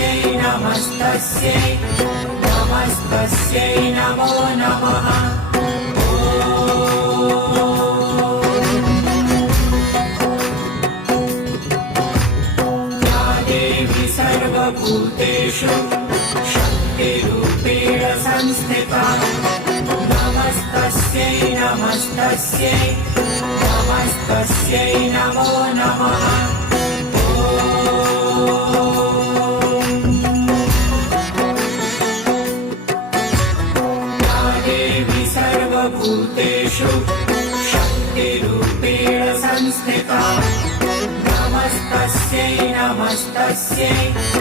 नमस्तस्यै नमस्तस्यै नमो नमः। या देवी सर्वभूतेषु शक्तिरूपेण संस्थिता नमस्तस्यै नमस्तस्यै नमस्तस्यै नमो नमः। सर्वभूतेषु शक्तिरूपेण संस्थिता नमस्तस्यै नमस्तस्यै